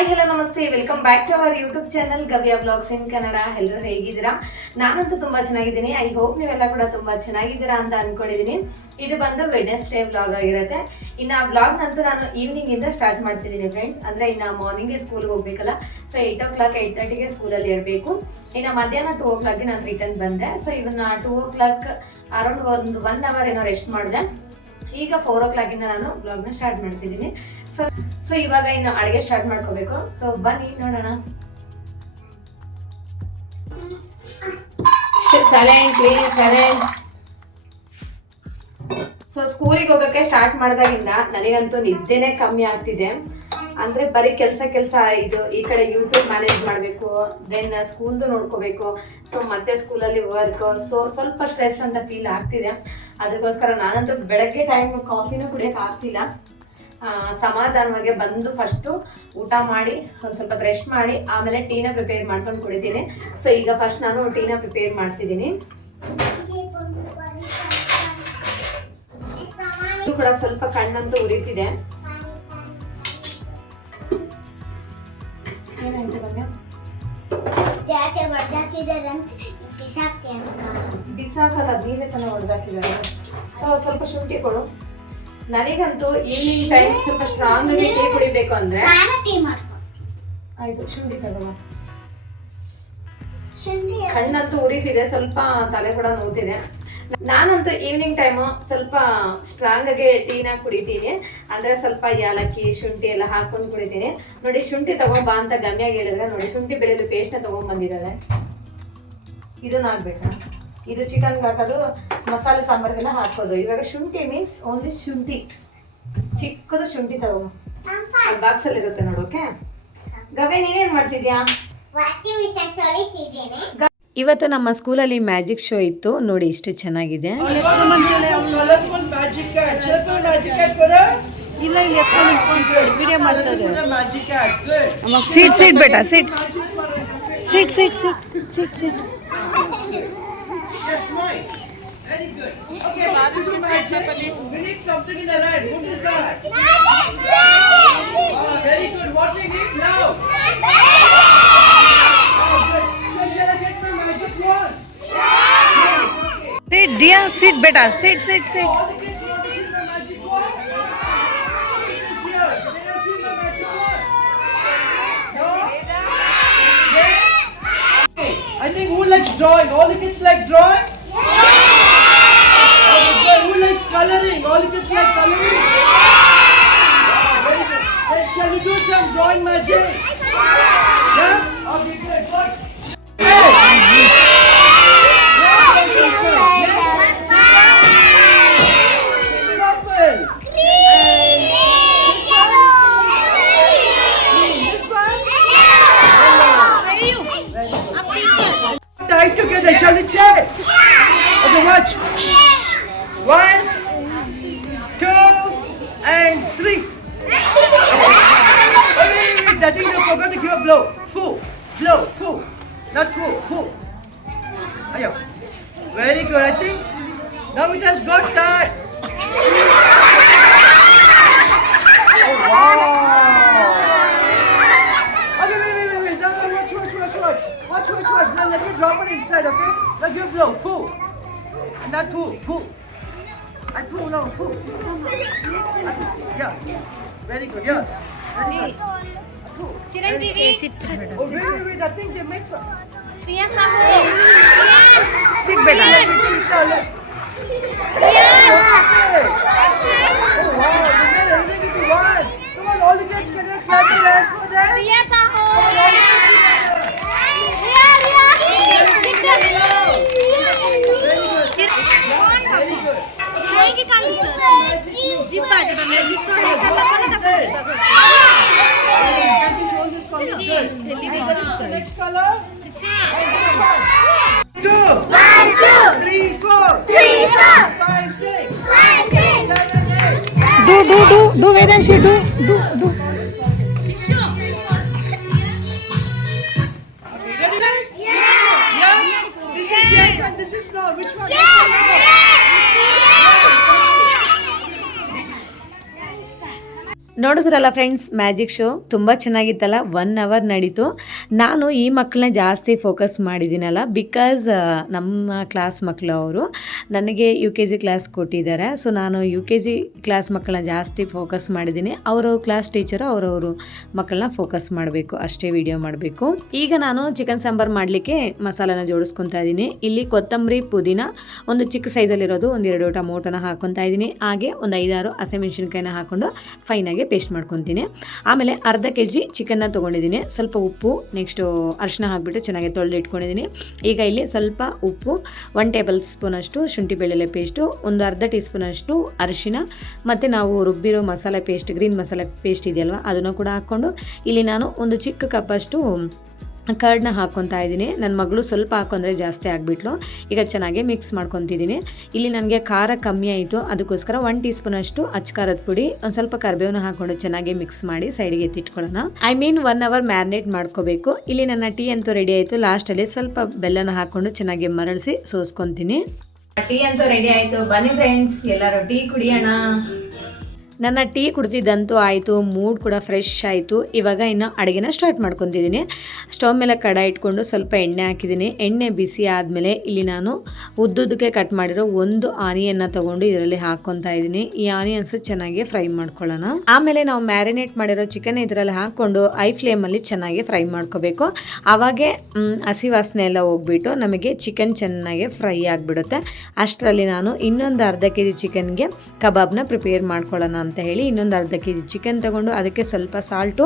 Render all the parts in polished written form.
Hi hello ನಮಸ್ತೆ, welcome back to our YouTube channel Gavya blogs in Kannada. ಎಲ್ಲರೂ ಹೇಗಿದ್ದೀರಾ? ನಾನಂತೂ ತುಂಬಾ ಚೆನ್ನಾಗಿದ್ದೀನಿ. ಐ ಹೋಪ್ ನೀವೆಲ್ಲ ಕೂಡ ತುಂಬಾ ಚೆನ್ನಾಗಿದ್ದೀರಾ ಅಂತ ಅನ್ಕೊಂಡಿದ್ದೀನಿ. ಇದು ಬಂದು ವೆಡ್ನೆಸ್ಡೇ ವ್ಲಾಗ್ ಆಗಿರುತ್ತೆ. ಇನ್ನು ಆ ವ್ಲಾಗ್ನಂತೂ ನಾನು ಈವ್ನಿಂಗ್ ಇಂದ ಸ್ಟಾರ್ಟ್ ಮಾಡ್ತಿದ್ದೀನಿ ಫ್ರೆಂಡ್ಸ್. ಅಂದ್ರೆ ಇನ್ನು ಮಾರ್ನಿಂಗ್ ಸ್ಕೂಲ್ಗೆ ಹೋಗ್ಬೇಕಲ್ಲ, ಸೊ 8 o'clock 8:30ಗೆ ಸ್ಕೂಲಲ್ಲಿ ಇರಬೇಕು. ಇನ್ನು ಮಧ್ಯಾಹ್ನ 2 o'clockಗೆ ನಾನು ರಿಟರ್ನ್ ಬಂದೆ. ಸೊ ಇವನ್ನ 2 o'clock ಅರೌಂಡ್ ಒಂದು 1 hour ಏನೋ ರೆಸ್ಟ್ ಮಾಡಿದೆ. ಈಗ 4 o'clock ಇಂದ ನಾನು ಬ್ಲಾಗ್ನ ಸ್ಟಾರ್ಟ್ ಮಾಡ್ತಿದ್ದೀನಿ. ಸೊ ಇವಾಗ ಇನ್ನು ಅಡುಗೆ ಸ್ಟಾರ್ಟ್ ಮಾಡ್ಕೋಬೇಕು. ಸೊ ಬನ್ನಿ ನೋಡೋಣ. ಸೊ ಸ್ಕೂಲಿಗೆ ಹೋಗೋಕ್ಕೆ ಸ್ಟಾರ್ಟ್ ಮಾಡಿದಾಗಿಂದ ನನಗಂತೂ ನಿದ್ದೆನೇ ಕಮ್ಮಿ ಆಗ್ತಿದೆ. ಅಂದ್ರೆ ಬರೀ ಕೆಲಸ ಇದು ಈ ಕಡೆ ಯೂಟ್ಯೂಬ್ ಮ್ಯಾನೇಜ್ ಮಾಡಬೇಕು, ದೆನ್ ಸ್ಕೂಲ್ದು ನೋಡ್ಕೋಬೇಕು, ಸೊ ಮತ್ತೆ ಸ್ಕೂಲಲ್ಲಿ ವರ್ಕ್, ಸೊ ಸ್ವಲ್ಪ ಸ್ಟ್ರೆಸ್ ಅಂತ ಫೀಲ್ ಆಗ್ತಿದೆ. ಅದಕ್ಕೋಸ್ಕರ ನಾನಂತೂ ಬೆಳಗ್ಗೆ ಟೈಮ್ ಕಾಫಿನೂ ಕುಡಿಯೋಕೆ ಆಗ್ತಿಲ್ಲ. ಸಮಾಧಾನವಾಗಿ ಬಂದು ಫಸ್ಟು ಊಟ ಮಾಡಿ ಒಂದು ಸ್ವಲ್ಪ ರೆಸ್ಟ್ ಮಾಡಿ ಆಮೇಲೆ ಟೀನ ಪ್ರಿಪೇರ್ ಮಾಡ್ಕೊಂಡು ಕುಡಿತೀನಿ. ಸೊ ಈಗ ಫಸ್ಟ್ ನಾನು ಟೀನ ಪ್ರಿಪೇರ್ ಮಾಡ್ತಿದ್ದೀನಿ. ಇದು ಕೂಡ ಸ್ವಲ್ಪ ಕಣ್ಣಂತೂ ಉರಿತಿದೆ. ಬಿಸಾಕಲ್ಲ, ನೀವೇ ತನ ಹೊಡೆದಾಕಿದ್ದಾರೆ. ಸೊ ಸ್ವಲ್ಪ ಶುಂಠಿ ಕೊಡು. ನನಗಂತೂ ಈವ್ನಿಂಗ್ ಟೈಮ್ ಸ್ವಲ್ಪ ಸ್ಟ್ರಾಂಗ್ ಆಗಿ ಟೀ ಕುಡಿಬೇಕು ಅಂದ್ರೆ ಆಯ್ತು. ಶುಂಠಿ ತಗೋ. ಕಣ್ಣಂತೂ ಉರಿತಿದೆ, ಸ್ವಲ್ಪ ತಲೆ ಕೂಡ ನೋವ್ತಿದೆ. ನಾನಂತೂ ಈವ್ನಿಂಗ್ ಟೈಮು ಸ್ವಲ್ಪ ಸ್ಟ್ರಾಂಗ್ ಆಗಿ ಟೀನ ಕುಡಿತೀನಿ. ಅಂದ್ರೆ ಸ್ವಲ್ಪ ಏಲಕ್ಕಿ ಶುಂಠಿ ಎಲ್ಲ ಹಾಕೊಂಡು ಕುಡಿತೀನಿ. ನೋಡಿ, ಶುಂಠಿ ತಗೊಂಬಾ ಅಂತ ಗಮ್ಯಾಗಿ ಹೇಳಿದ್ರೆ ನೋಡಿ, ಶುಂಠಿ ಬೆಳ್ಳುಳ್ಳಿ ಪೇಸ್ಟ್ನ ತಗೊಂಡ್ಬಂದಿದ್ದಾಳೆ. ಇದನ್ನ ಹಾಕ್ಬೇಕಾ? ಇದು ಚಿಕನ್ಗೆ ಹಾಕೋದು, ಮಸಾಲೆ ಸಾಂಬಾರ್ಗೆಲ್ಲ ಹಾಕೋದು. ಇವಾಗ ಶುಂಠಿ ಮೀನ್ಸ್ ಓನ್ಲಿ ಶುಂಠಿ, ಚಿಕ್ಕದು ಶುಂಠಿ ತಗೋ. ಬಾಕ್ಸ್ ಅಲ್ಲಿ ಇರುತ್ತೆ ನೋಡು. ಓಕೆ ಗವೆ, ನೀನೇನ್ ಮಾಡ್ತಿದ್ಯಾ? ಇವತ್ತು ನಮ್ಮ ಸ್ಕೂಲಲ್ಲಿ ಮ್ಯಾಜಿಕ್ ಶೋ ಇತ್ತು. ನೋಡಿ ಎಷ್ಟು ಚೆನ್ನಾಗಿದೆ. ಸೀಟ್ ಸೀಟ್ ಬೇಟಾ, seat seat seat seat seat seat. Yes, mine. Very good. Okay, we need something in the red. What is that? Oh, very good. What we need now? Oh, good. So shall I get my magic wand? Sit, dear, sit, beta. Sit, sit, sit. All the kids want to see my magic wand? See this here. Can I see my magic wand? No? Yeah? Okay. I think who likes drawing? All the kids like drawing? Who likes coloring? All the kids like coloring? Very good. Then shall we do some drawing magic? Yeah? Okay, good. What? Tied together, shall we check? Okay, watch. 1, 2, and 3. Wait, I think you forgot to give a blow. Foo, blow, foo. Not foo, foo. Ayo. Very good. I think now it has got tied. Oh, wow. Okay, wait. Now watch. Watch. Now let me drop it inside, okay? Now give a blow. Foo. Not foo, foo. I foo, no, foo. Yeah. Very good, yeah. Very good. Chiranjeevi. Oh, wait. I think they mix up. Shriya Sahu. Sit, beta. Oh, wow. They made everything into one. Come on, all the kids can you clap your hands for them? Shriya Sahu. Next color. 2, 3, 4, 5, 6, 7, 8. Do Vedanshi, do. Yeah. This is yes and this is no. Which one? ನೋಡಿದ್ರಲ್ಲ friends, magic show ತುಂಬ ಚೆನ್ನಾಗಿತ್ತಲ್ಲ. 1 hour ನಡೀತು. ನಾನು ಈ ಮಕ್ಕಳನ್ನ ಜಾಸ್ತಿ focus ಮಾಡಿದ್ದೀನಲ್ಲ, because ನಮ್ಮ class ಮಕ್ಕಳು ಅವರು ನನಗೆ UKG ಕ್ಲಾಸ್ ಕೊಟ್ಟಿದ್ದಾರೆ. ಸೊ ನಾನು UKG ಕ್ಲಾಸ್ ಮಕ್ಕಳನ್ನ ಜಾಸ್ತಿ ಫೋಕಸ್ ಮಾಡಿದ್ದೀನಿ. ಅವರ ಕ್ಲಾಸ್ ಟೀಚರು ಅವರವರು ಮಕ್ಕಳನ್ನ ಫೋಕಸ್ ಮಾಡಬೇಕು, ಅಷ್ಟೇ ವಿಡಿಯೋ ಮಾಡಬೇಕು. ಈಗ ನಾನು ಚಿಕನ್ ಸಾಂಬಾರು ಮಾಡಲಿಕ್ಕೆ ಮಸಾಲಾನ ಜೋಡಿಸ್ಕೊತಾ ಇದ್ದೀನಿ. ಇಲ್ಲಿ ಕೊತ್ತಂಬರಿ, ಪುದೀನ, ಒಂದು ಚಿಕ್ಕ ಸೈಜಲ್ಲಿರೋದು 1-2 ಟೊಮೊಟೊನ ಹಾಕ್ಕೊತಾ ಇದ್ದೀನಿ. ಹಾಗೆ ಒಂದು 5-6 ಹಸಿಮೆಣಸಿನ್ಕಾಯಿನ ಹಾಕ್ಕೊಂಡು ಫೈನಾಗಿ ಪೇಸ್ಟ್ ಮಾಡ್ಕೊತೀನಿ. ಆಮೇಲೆ ಅರ್ಧ kg ಚಿಕನ್ನ ತೊಗೊಂಡಿದ್ದೀನಿ. ಸ್ವಲ್ಪ ಉಪ್ಪು, ನೆಕ್ಸ್ಟು ಅರಿಶಿನ ಹಾಕಿಬಿಟ್ಟು ಚೆನ್ನಾಗಿ ತೊಳೆದು ಇಟ್ಕೊಂಡಿದ್ದೀನಿ. ಈಗ ಇಲ್ಲಿ ಸ್ವಲ್ಪ ಉಪ್ಪು, 1 ಟೇಬಲ್ ಸ್ಪೂನಷ್ಟು ಶುಂಠಿ ಬೆಳ್ಳುಳ್ಳಿ ಪೇಸ್ಟು, ಒಂದು ಅರ್ಧ ಟೀ ಸ್ಪೂನಷ್ಟು ಅರಿಶಿನ, ಮತ್ತು ನಾವು ರುಬ್ಬಿರೋ ಮಸಾಲೆ ಪೇಸ್ಟ್, ಗ್ರೀನ್ ಮಸಾಲೆ ಪೇಸ್ಟ್ ಇದೆಯಲ್ವ, ಅದನ್ನು ಕೂಡ ಹಾಕ್ಕೊಂಡು ಇಲ್ಲಿ ನಾನು ಒಂದು ಚಿಕ್ಕ ಕಪ್ಪಷ್ಟು ಕರ್ಡ್ನ ಹಾಕ್ಕೊತಾ ಇದ್ದೀನಿ. ನನ್ನ ಮಗಳು ಸ್ವಲ್ಪ ಹಾಕೊಂಡ್ರೆ ಜಾಸ್ತಿ ಆಗಿಬಿಟ್ಲು. ಈಗ ಚೆನ್ನಾಗಿ ಮಿಕ್ಸ್ ಮಾಡ್ಕೊತಿದ್ದೀನಿ. ಇಲ್ಲಿ ನನಗೆ ಖಾರ ಕಮ್ಮಿ ಆಯಿತು, ಅದಕ್ಕೋಸ್ಕರ 1 ಟೀ ಸ್ಪೂನಷ್ಟು ಅಚ್ಕಾರದ ಪುಡಿ, ಒಂದು ಸ್ವಲ್ಪ ಕರಿಬೇವನ್ನ ಹಾಕ್ಕೊಂಡು ಚೆನ್ನಾಗಿ ಮಿಕ್ಸ್ ಮಾಡಿ ಸೈಡಿಗೆ ಎತ್ತಿಟ್ಕೊಳ್ಳೋಣ. 1 ಅವರ್ ಮ್ಯಾರಿನೇಟ್ ಮಾಡ್ಕೋಬೇಕು. ಇಲ್ಲಿ ನನ್ನ ಟೀ ಅಂತೂ ರೆಡಿ ಆಯಿತು. ಲಾಸ್ಟಲ್ಲಿ ಸ್ವಲ್ಪ ಬೆಲ್ಲನ ಹಾಕ್ಕೊಂಡು ಚೆನ್ನಾಗಿ ಮರಳಿಸಿ ಸೋಸ್ಕೊತೀನಿ. ಟೀ ಅಂತೂ ರೆಡಿ ಆಯಿತು. ಬನ್ನಿ ಫ್ರೆಂಡ್ಸ್, ಎಲ್ಲರೂ ಟೀ ಕುಡಿಯೋಣ. ನನ್ನ ಟೀ ಕುಡ್ದಿದ್ದಂತೂ ಆಯಿತು, ಮೂಡ್ ಕೂಡ ಫ್ರೆಶ್ ಆಯಿತು. ಇವಾಗ ಇನ್ನು ಅಡುಗೆನ ಸ್ಟಾರ್ಟ್ ಮಾಡ್ಕೊತಿದ್ದೀನಿ. ಸ್ಟವ್ ಮೇಲೆ ಕಡಾಯಿ ಇಟ್ಕೊಂಡು ಸ್ವಲ್ಪ ಎಣ್ಣೆ ಹಾಕಿದ್ದೀನಿ. ಎಣ್ಣೆ ಬಿಸಿ ಆದಮೇಲೆ ಇಲ್ಲಿ ನಾನು ಉದ್ದುದಕ್ಕೆ ಕಟ್ ಮಾಡಿರೋ ಒಂದು ಆನಿಯನ್ನ ತೊಗೊಂಡು ಇದರಲ್ಲಿ ಹಾಕ್ಕೊತಾ ಇದ್ದೀನಿ. ಈ ಆನಿಯನ್ಸು ಚೆನ್ನಾಗಿ ಫ್ರೈ ಮಾಡ್ಕೊಳ್ಳೋಣ. ಆಮೇಲೆ ನಾವು ಮ್ಯಾರಿನೇಟ್ ಮಾಡಿರೋ ಚಿಕನ್ ಇದರಲ್ಲಿ ಹಾಕ್ಕೊಂಡು ಐ ಫ್ಲೇಮಲ್ಲಿ ಚೆನ್ನಾಗಿ ಫ್ರೈ ಮಾಡ್ಕೋಬೇಕು. ಆವಾಗೆ ಹಸಿ ವಾಸನೆ ಎಲ್ಲ ಹೋಗ್ಬಿಟ್ಟು ನಮಗೆ ಚಿಕನ್ ಚೆನ್ನಾಗಿ ಫ್ರೈ ಆಗಿಬಿಡುತ್ತೆ. ಅಷ್ಟರಲ್ಲಿ ನಾನು ಇನ್ನೊಂದು ಅರ್ಧ kg ಚಿಕನ್ಗೆ ಕಬಾಬ್ನ ಪ್ರಿಪೇರ್ ಮಾಡ್ಕೊಳ್ಳೋಣ ಅಂತ ಹೇಳಿ ಇನ್ನೊಂದು ಅರ್ಧ kg ಚಿಕನ್ ತೊಗೊಂಡು ಅದಕ್ಕೆ ಸ್ವಲ್ಪ ಸಾಲ್ಟು,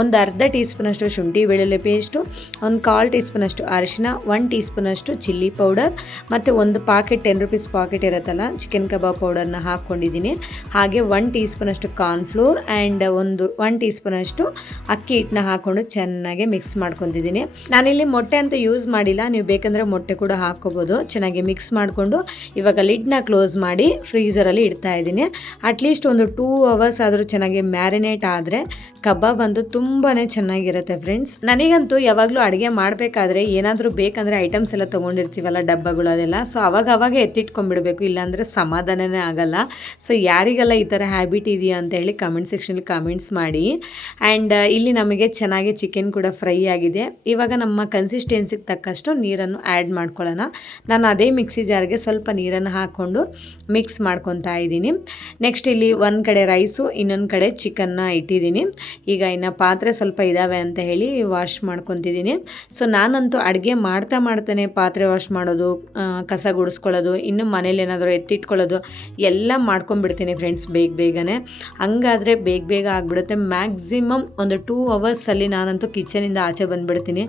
ಒಂದು ಅರ್ಧ ಟೀ ಸ್ಪೂನಷ್ಟು ಶುಂಠಿ ಬೆಳ್ಳುಳ್ಳಿ ಪೇಸ್ಟು, ಒಂದು 1/4 ಟೀ ಸ್ಪೂನಷ್ಟು ಅರಿಶಿನ, 1 ಟೀ ಸ್ಪೂನಷ್ಟು ಚಿಲ್ಲಿ ಪೌಡರ್, ಮತ್ತು ಒಂದು ಪಾಕೆಟ್ 10 ರೂಪೀಸ್ ಪಾಕೆಟ್ ಇರುತ್ತಲ್ಲ ಚಿಕನ್ ಕಬಾಬ್ ಪೌಡರ್ನ ಹಾಕ್ಕೊಂಡಿದ್ದೀನಿ. ಹಾಗೆ 1 ಟೀ ಸ್ಪೂನಷ್ಟು ಕಾರ್ನ್ಫ್ಲೋರ್ ಆ್ಯಂಡ್ 1 ಟೀ ಸ್ಪೂನಷ್ಟು ಅಕ್ಕಿ ಹಿಟ್ಟನ್ನ ಹಾಕ್ಕೊಂಡು ಚೆನ್ನಾಗಿ ಮಿಕ್ಸ್ ಮಾಡ್ಕೊತಿದ್ದೀನಿ. ನಾನಿಲ್ಲಿ ಮೊಟ್ಟೆ ಅಂತ ಯೂಸ್ ಮಾಡಿಲ್ಲ, ನೀವು ಬೇಕಂದರೆ ಮೊಟ್ಟೆ ಕೂಡ ಹಾಕ್ಕೋಬೋದು. ಚೆನ್ನಾಗಿ ಮಿಕ್ಸ್ ಮಾಡಿಕೊಂಡು ಇವಾಗ ಲಿಡ್ನ ಕ್ಲೋಸ್ ಮಾಡಿ ಫ್ರೀಝರಲ್ಲಿ ಇಡ್ತಾ ಇದ್ದೀನಿ. ಅಟ್ಲೀಸ್ಟ್ ಒಂದು 2 ಅವರ್ಸ್ ಆದರೂ ಚೆನ್ನಾಗಿ ಮ್ಯಾರಿನೇಟ್ ಆದರೆ ಕಬಾಬ್ ಅಂತೂ ತುಂಬಾ ಚೆನ್ನಾಗಿರುತ್ತೆ ಫ್ರೆಂಡ್ಸ್. ನನಗಂತೂ ಯಾವಾಗಲೂ ಅಡುಗೆ ಮಾಡಬೇಕಾದ್ರೆ ಏನಾದರೂ ಬೇಕಂದರೆ ಐಟಮ್ಸ್ ಎಲ್ಲ ತೊಗೊಂಡಿರ್ತೀವಲ್ಲ, ಡಬ್ಬಗಳು ಅದೆಲ್ಲ, ಸೊ ಅವಾಗವಾಗ ಎತ್ತಿಟ್ಕೊಂಡ್ಬಿಡ್ಬೇಕು, ಇಲ್ಲಾಂದರೆ ಸಮಾಧಾನನೇ ಆಗಲ್ಲ. ಸೊ ಯಾರಿಗೆಲ್ಲ ಈ ಥರ ಹ್ಯಾಬಿಟ್ ಇದೆಯಾ ಅಂತ ಹೇಳಿ ಕಮೆಂಟ್ ಸೆಕ್ಷನಲ್ಲಿ ಕಮೆಂಟ್ಸ್ ಮಾಡಿ. ಆ್ಯಂಡ್ ಇಲ್ಲಿ ನಮಗೆ ಚೆನ್ನಾಗಿ ಚಿಕನ್ ಕೂಡ ಫ್ರೈ ಆಗಿದೆ. ಇವಾಗ ನಮ್ಮ ಕನ್ಸಿಸ್ಟೆನ್ಸಿಗೆ ತಕ್ಕಷ್ಟು ನೀರನ್ನು ಆ್ಯಡ್ ಮಾಡ್ಕೊಳ್ಳೋಣ. ನಾನು ಅದೇ ಮಿಕ್ಸಿ ಜಾರ್ಗೆ ಸ್ವಲ್ಪ ನೀರನ್ನು ಹಾಕ್ಕೊಂಡು ಮಿಕ್ಸ್ ಮಾಡ್ಕೊತಾ ಇದ್ದೀನಿ. ನೆಕ್ಸ್ಟ್ ಇಲ್ಲಿ ಒಂದು ಕಡೆ ರೈಸು, ಇನ್ನೊಂದು ಕಡೆ ಚಿಕನ್ನ ಇಟ್ಟಿದ್ದೀನಿ. ಈಗ ಇನ್ನು ಪಾತ್ರೆ ಸ್ವಲ್ಪ ಇದ್ದಾವೆ ಅಂತ ಹೇಳಿ ವಾಶ್ ಮಾಡ್ಕೊತಿದ್ದೀನಿ. ಸೊ ನಾನಂತೂ ಅಡುಗೆ ಮಾಡ್ತಾನೆ ಪಾತ್ರೆ ವಾಶ್ ಮಾಡೋದು, ಕಸ ಗುಡಿಸ್ಕೊಳ್ಳೋದು, ಇನ್ನು ಮನೇಲಿ ಏನಾದರೂ ಎತ್ತಿಟ್ಕೊಳ್ಳೋದು ಎಲ್ಲ ಮಾಡ್ಕೊಂಡ್ಬಿಡ್ತೀನಿ ಫ್ರೆಂಡ್ಸ್ ಬೇಗನೆ. ಹಂಗಾದರೆ ಬೇಗ ಆಗಿಬಿಡುತ್ತೆ. ಮ್ಯಾಕ್ಸಿಮಮ್ ಒಂದು 2 ಅವರ್ಸಲ್ಲಿ ನಾನಂತೂ ಕಿಚನಿಂದ ಆಚೆ ಬಂದುಬಿಡ್ತೀನಿ.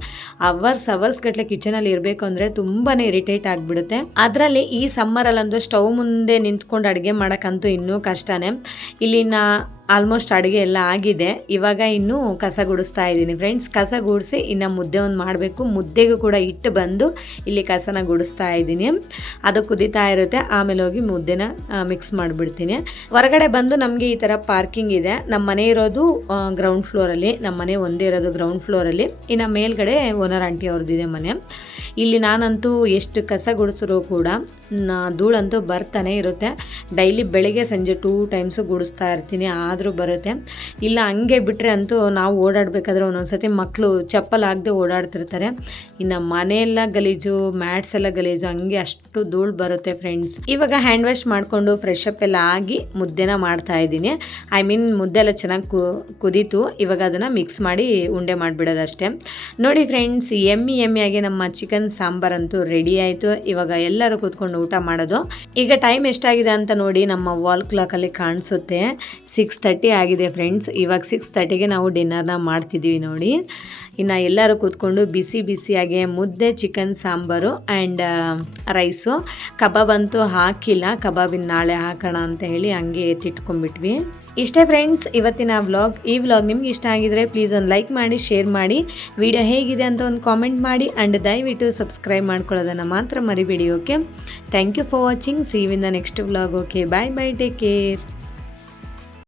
ಅವರ್ಸ್ ಗಟ್ಟಲೆ ಕಿಚನಲ್ಲಿ ಇರಬೇಕು ಅಂದರೆ ತುಂಬಾ ಇರಿಟೇಟ್ ಆಗಿಬಿಡುತ್ತೆ. ಅದರಲ್ಲಿ ಈ ಸಮ್ಮರಲ್ಲಂತೂ ಸ್ಟವ್ ಮುಂದೆ ನಿಂತ್ಕೊಂಡು ಅಡುಗೆ ಮಾಡೋಕ್ಕಂತೂ ಇನ್ನೂ ಕಷ್ಟನೇ. ಇಲ್ಲಿನ ಆಲ್ಮೋಸ್ಟ್ ಅಡುಗೆ ಎಲ್ಲ ಆಗಿದೆ. ಇವಾಗ ಇನ್ನೂ ಕಸ ಗುಡಿಸ್ತಾ ಇದ್ದೀನಿ ಫ್ರೆಂಡ್ಸ್. ಕಸ ಗುಡಿಸಿ ಇನ್ನು ಮುದ್ದೆ ಒಂದು ಮಾಡಬೇಕು. ಮುದ್ದೆಗೂ ಕೂಡ ಇಟ್ಟು ಬಂದು ಇಲ್ಲಿ ಕಸನ ಗುಡಿಸ್ತಾ ಇದ್ದೀನಿ. ಅದು ಕುದೀತಾ ಇರುತ್ತೆ. ಆಮೇಲೆ ಹೋಗಿ ಮುದ್ದೆನ ಮಿಕ್ಸ್ ಮಾಡಿಬಿಡ್ತೀನಿ. ಹೊರಗಡೆ ಬಂದು ನಮಗೆ ಈ ಥರ ಪಾರ್ಕಿಂಗ್ ಇದೆ. ನಮ್ಮ ಮನೆ ಇರೋದು ಗ್ರೌಂಡ್ ಫ್ಲೋರಲ್ಲಿ, ನಮ್ಮ ಮನೆ ಒಂದೇ ಇರೋದು ಗ್ರೌಂಡ್ ಫ್ಲೋರಲ್ಲಿ. ಇನ್ನು ಮೇಲ್ಗಡೆ ಓನರ್ ಆಂಟಿ ಅವ್ರದ್ದಿದೆ ಮನೆ. ಇಲ್ಲಿ ನಾನಂತೂ ಎಷ್ಟು ಕಸ ಗುಡಿಸಿದ್ರು ಕೂಡ ಧೂಳಂತೂ ಬರ್ತಾನೆ ಇರುತ್ತೆ. ಡೈಲಿ ಬೆಳಗ್ಗೆ ಸಂಜೆ 2 ಟೈಮ್ಸು ಗುಡಿಸ್ತಾ ಇರ್ತೀನಿ, ಆದರೂ ಬರುತ್ತೆ. ಇಲ್ಲ ಹಂಗೆ ಬಿಟ್ಟರೆ ಅಂತೂ ನಾವು ಓಡಾಡಬೇಕಾದ್ರೆ ಒಂದೊಂದ್ಸತಿ ಮಕ್ಕಳು ಚಪ್ಪಲ್ ಆಗದೆ ಓಡಾಡ್ತಿರ್ತಾರೆ. ಇನ್ನು ಮನೆಯೆಲ್ಲ ಗಲೀಜು, ಮ್ಯಾಟ್ಸ್ ಎಲ್ಲ ಗಲೀಜು, ಹಂಗೆ ಅಷ್ಟು ಧೂಳು ಬರುತ್ತೆ ಫ್ರೆಂಡ್ಸ್. ಇವಾಗ ಹ್ಯಾಂಡ್ ವಾಶ್ ಮಾಡಿಕೊಂಡು ಫ್ರೆಶ್ ಅಪ್ ಎಲ್ಲ ಆಗಿ ಮುದ್ದೆನ ಮಾಡ್ತಾ ಇದ್ದೀನಿ. ಮುದ್ದೆ ಎಲ್ಲ ಚೆನ್ನಾಗಿ ಕುದೀತು. ಇವಾಗ ಅದನ್ನು ಮಿಕ್ಸ್ ಮಾಡಿ ಉಂಡೆ ಮಾಡಿಬಿಡೋದಷ್ಟೇ. ನೋಡಿ ಫ್ರೆಂಡ್ಸ್, ಎಮ್ಮಿಯಾಗಿ ನಮ್ಮ ಚಿಕನ್ ಸಾಂಬಾರಂತೂ ರೆಡಿ ಆಯಿತು. ಇವಾಗ ಎಲ್ಲರೂ ಕೂತ್ಕೊಂಡು ಊಟ ಮಾಡೋದು. ಈಗ ಟೈಮ್ ಎಷ್ಟಾಗಿದೆ ಅಂತ ನೋಡಿ, ನಮ್ಮ ವಾಲ್ ಕ್ಲಾಕಲ್ಲಿ ಕಾಣಿಸುತ್ತೆ 6:30 ಆಗಿದೆ ಫ್ರೆಂಡ್ಸ್. ಇವಾಗ 6:30ಗೆ ನಾವು ಡಿನ್ನರ್ನ ಮಾಡ್ತಿದ್ದೀವಿ ನೋಡಿ. ಇನ್ನು ಎಲ್ಲರೂ ಕೂತ್ಕೊಂಡು ಬಿಸಿಯಾಗಿ ಮುದ್ದೆ, ಚಿಕನ್ ಸಾಂಬಾರು ಆ್ಯಂಡ್ ರೈಸು. ಕಬಾಬ್ ಅಂತೂ ಹಾಕಿಲ್ಲ, ಕಬಾಬಿನ ನಾಳೆ ಹಾಕೋಣ ಅಂತ ಹೇಳಿ ಹಂಗೆ ಎತ್ತಿಟ್ಕೊಂಡ್ಬಿಟ್ವಿ. ಇಷ್ಟೇ ಫ್ರೆಂಡ್ಸ್ ಇವತ್ತಿನ ವ್ಲಾಗ್. ಈ ವ್ಲಾಗ್ ನಿಮ್ಗೆ ಇಷ್ಟ ಆಗಿದ್ರೆ ಪ್ಲೀಸ್ ಒಂದು ಲೈಕ್ ಮಾಡಿ, ಶೇರ್ ಮಾಡಿ, ವಿಡಿಯೋ ಹೇಗಿದೆ ಅಂತ ಒಂದು ಕಾಮೆಂಟ್ ಮಾಡಿ, ಆ್ಯಂಡ್ ದಯವಿಟ್ಟು ಸಬ್ಸ್ಕ್ರೈಬ್ ಮಾಡ್ಕೊಳ್ಳೋದನ್ನು ಮಾತ್ರ ಮರಿಬೇಡಿ. Okay, thank you for watching. See you in the next vlog. Okay, bye, take care.